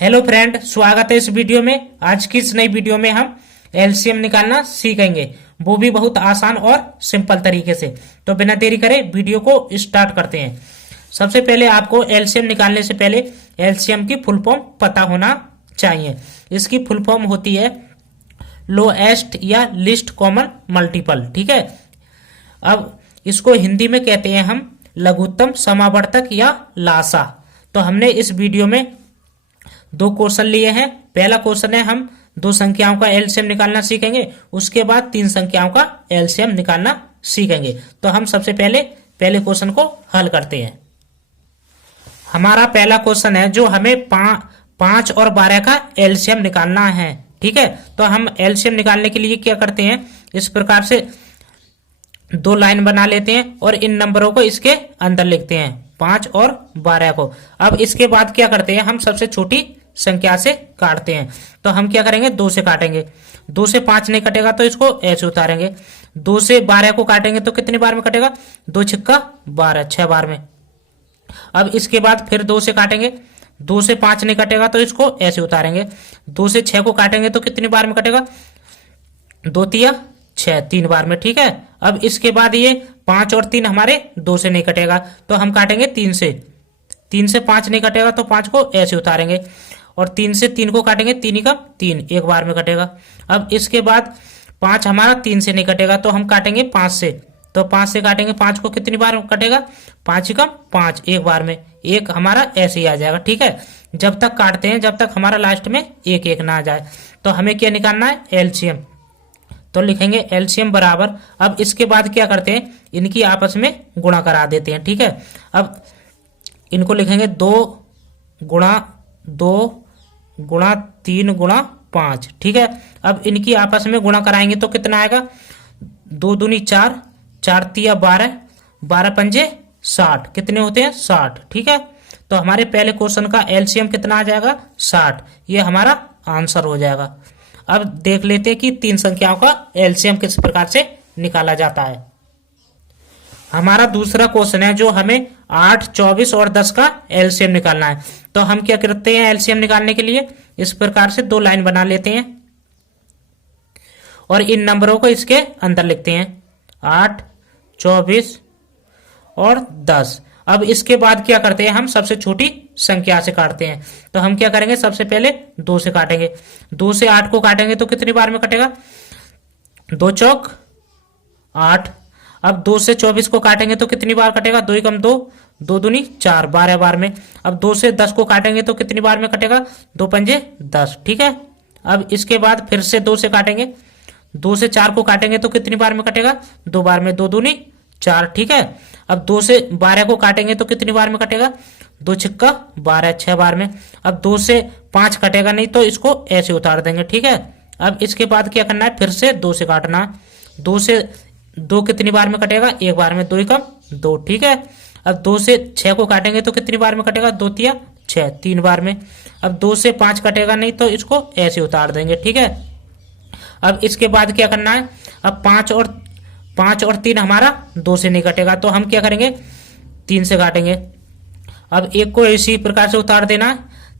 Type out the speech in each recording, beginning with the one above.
Hello friend, स्वागत है इस वीडियो में। आज की इस नई वीडियो में हम एलसीएम निकालना सीखेंगे, वो भी बहुत आसान और सिंपल तरीके से। तो बिना देरी करे वीडियो को स्टार्ट करते हैं। सबसे पहले आपको एलसीएम निकालने से पहले एलसीएम की फुल फॉर्म पता होना चाहिए। इसकी फुल फॉर्म होती है लोएस्ट या लिस्ट कॉमन मल्टीपल। ठीक है, अब इसको हिंदी में कहते हैं हम लघुत्तम समावर्तक या लासा। तो हमने इस वीडियो में दो क्वेश्चन लिए हैं। पहला क्वेश्चन है हम दो संख्याओं का एलसीएम निकालना सीखेंगे, उसके बाद तीन संख्याओं का एलसीएम निकालना सीखेंगे। तो हम सबसे पहले क्वेश्चन को हल करते हैं। हमारा पहला क्वेश्चन है जो हमें 5 और 12 का एलसीएम निकालना है। ठीक है, तो हम एलसीएम निकालने के लिए क्या करते हैं, इस प्रकार से दो लाइन बना लेते हैं और इन नंबरों को इसके अंदर लिखते हैं, 5 और 12 को। अब इसके बाद क्या करते हैं, हम सबसे छोटी संख्या से काटते हैं। तो हम क्या करेंगे, 2 से काटेंगे। 2 से 5 नहीं कटेगा तो इसको ऐसे उतारेंगे। 2 से 12 को काटेंगे तो कितनी बार में कटेगा, 2 छिक्का 12, 6 बार में। अब इसके बाद फिर 2 से काटेंगे। 2 से 5 नहीं कटेगा तो इसको ऐसे उतारेंगे। 2 से 6 को काटेंगे तो कितनी बार में कटेगा, 2 तिया 6, 3 बार में। ठीक है, अब इसके बाद ये 5 और 3 हमारे 2 से नहीं कटेगा तो हम काटेंगे 3 से। 3 से 5 नहीं कटेगा तो 5 को ऐसे उतारेंगे और 3 से 3 को काटेंगे, 3 का 3, एक बार में कटेगा। अब इसके बाद 5 हमारा 3 से नहीं कटेगा तो हम काटेंगे 5 से। तो 5 से काटेंगे, 5 को कितनी बार कटेगा, 5 का 5, एक बार में। एक हमारा ऐसे ही आ जाएगा। ठीक है, जब तक काटते हैं जब तक हमारा लास्ट में एक एक ना आ जाए। तो हमें क्या निकालना है, एलसीएम। तो लिखेंगे एलसीएम बराबर, अब इसके बाद क्या करते हैं, इनकी आपस में गुणा करा देते हैं। ठीक है, अब इनको लिखेंगे 2 गुणा 2 गुणा 3 गुणा 5। ठीक है, अब इनकी आपस में गुणा कराएंगे तो कितना आएगा, 2 दूनी 4, 4 तिया 12, 12 पंजे 60, कितने होते हैं 60। ठीक है, तो हमारे पहले क्वेश्चन का एलसीएम कितना आ जाएगा, 60। ये हमारा आंसर हो जाएगा। अब देख लेते हैं कि तीन संख्याओं का एलसीएम किस प्रकार से निकाला जाता है। हमारा दूसरा क्वेश्चन है जो हमें 8, 24 और 10 का एलसीएम निकालना है। तो हम क्या करते हैं, एलसीएम निकालने के लिए इस प्रकार से दो लाइन बना लेते हैं और इन नंबरों को इसके अंदर लिखते हैं, 8, 24 और 10। अब इसके बाद क्या करते हैं, हम सबसे छोटी संख्या से काटते हैं। तो हम क्या करेंगे, सबसे पहले 2 से काटेंगे। 2 से 8 को काटेंगे तो कितनी बार में कटेगा, 2 चौक 8। अब 2 से 24 को काटेंगे तो कितनी बार कटेगा, 2 एकम 2, 2 दूनी 4, 12 बार में। अब 2 से 10 को काटेंगे तो कितनी बार में कटेगा, 2 पंजे 10। ठीक है, अब इसके बाद फिर से 2 से काटेंगे। 2 से 4 को काटेंगे तो कितनी बार में कटेगा, 2 बार में, 2 दूनी 4। ठीक है, अब 2 से 12 को काटेंगे तो कितनी बार में कटेगा, 2 छिक्का 12, 6 बार में। अब 2 से 5 कटेगा नहीं तो इसको ऐसे उतार देंगे। ठीक है, अब इसके बाद क्या करना है, फिर से 2 से काटना। 2 से 2 कितनी बार में कटेगा, एक बार में, 2 एकम 2। ठीक है, अब 2 से 6 को काटेंगे तो कितनी बार में कटेगा, 2 तिया 6, 3 बार में। अब 2 से 5 कटेगा नहीं तो इसको ऐसे उतार देंगे। ठीक है, अब इसके बाद क्या करना है, अब 5 और 3 हमारा 2 से नहीं कटेगा तो हम क्या करेंगे, 3 से काटेंगे। अब एक को इसी प्रकार से उतार देना है।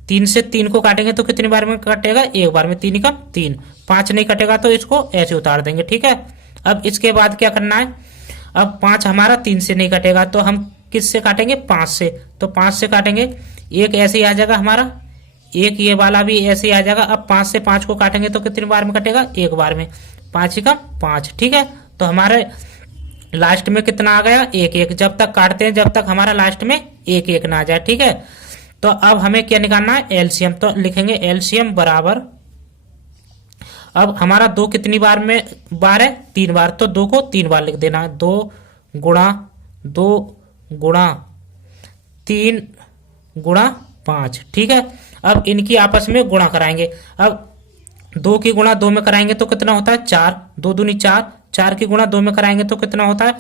3 से 3 को काटेंगे तो कितनी बार में कटेगा, एक बार में, 3 का 3। 5 नहीं कटेगा तो इसको ऐसे उतार देंगे। ठीक है, अब इसके बाद क्या करना है, अब 5 हमारा 3 से नहीं कटेगा तो हम किस से काटेंगे, 5 से। तो 5 से काटेंगे, एक ऐसे ही आ जाएगा हमारा, एक ये वाला भी ऐसे ही आ जाएगा। अब 5 से 5 को काटेंगे तो कितनी बार में कटेगा, एक बार में, 5 का 5। ठीक है, तो हमारे लास्ट में कितना आ गया, 1 1। जब तक काटते हैं जब तक हमारा लास्ट में 1 1 ना आ जाए। ठीक है, तो अब हमें क्या निकालना है, एलसीएम। तो लिखेंगे एलसीएम बराबर, अब हमारा 2 कितनी बार में बार है, 3 बार, तो 2 को 3 बार लिख देना है। 2 गुणा 2 गुणा 3 गुणा 5। ठीक है, अब इनकी आपस में गुणा कराएंगे। अब 2 की गुणा 2 में कराएंगे तो कितना होता है, 4, 2 दूनी 4, 4 की गुणा 2 में कराएंगे तो कितना होता है,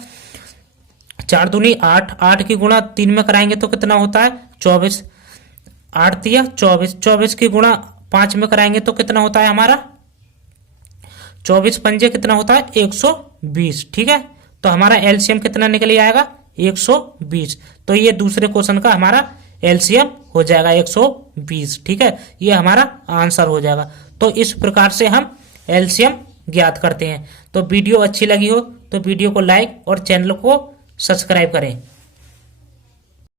4 दूनी 8, 8 की गुणा 3 में कराएंगे तो कितना होता है, 24, 8 तिया 24, 24 की गुणा 5 में कराएंगे तो कितना होता है हमारा, 24 पंजे कितना होता है, 120। ठीक है, तो हमारा एलसीएम कितना निकल आएगा, 120। तो ये दूसरे क्वेश्चन का हमारा एलसीएम हो जाएगा 120। ठीक है, ये हमारा आंसर हो जाएगा। तो इस प्रकार से हम एलसीएम ज्ञात करते हैं। तो वीडियो अच्छी लगी हो तो वीडियो को लाइक और चैनल को सब्सक्राइब करें।